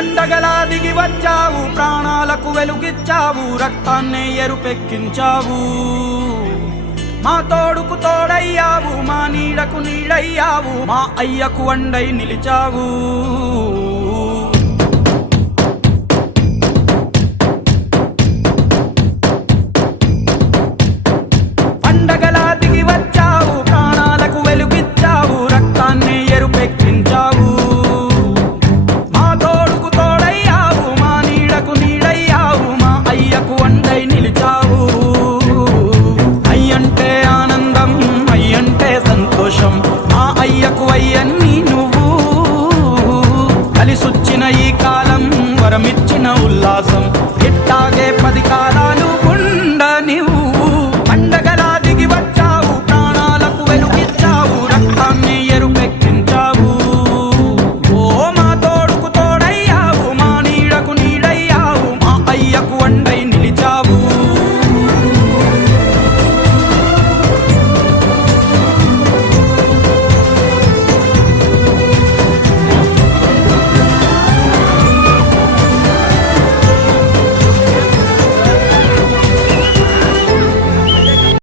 పండగలా దిగి వచ్చావు, ప్రాణాలకు వెలుగిచ్చావు, రక్తాన్నే ఎరుపెక్కించావు. మా తోడుకు తోడయ్యావు, మా నీడకు నీడయ్యావు, మా అయ్యకు వండై నిలిచావు. పండగలా దిగి వచ్చావు, ప్రాణాలకు వెలుగిచ్చావు, రక్తాన్నే ఎరుపెక్కించావు. మా తోడుకు తోడయ్యావు, మా నీడకు నీడయ్యావు, మా అయ్యకు వండై నిలిచావు. అయ్యంటే ఆనందం, అయ్యంటే సంతోషం, మా అయ్యకు అయ్యన్ని నువ్వు. కలిసొచ్చిన ఈ కాలం వరమిచ్చిన ఉల్లాసం, ఇట్టాగే 10 కాలాలు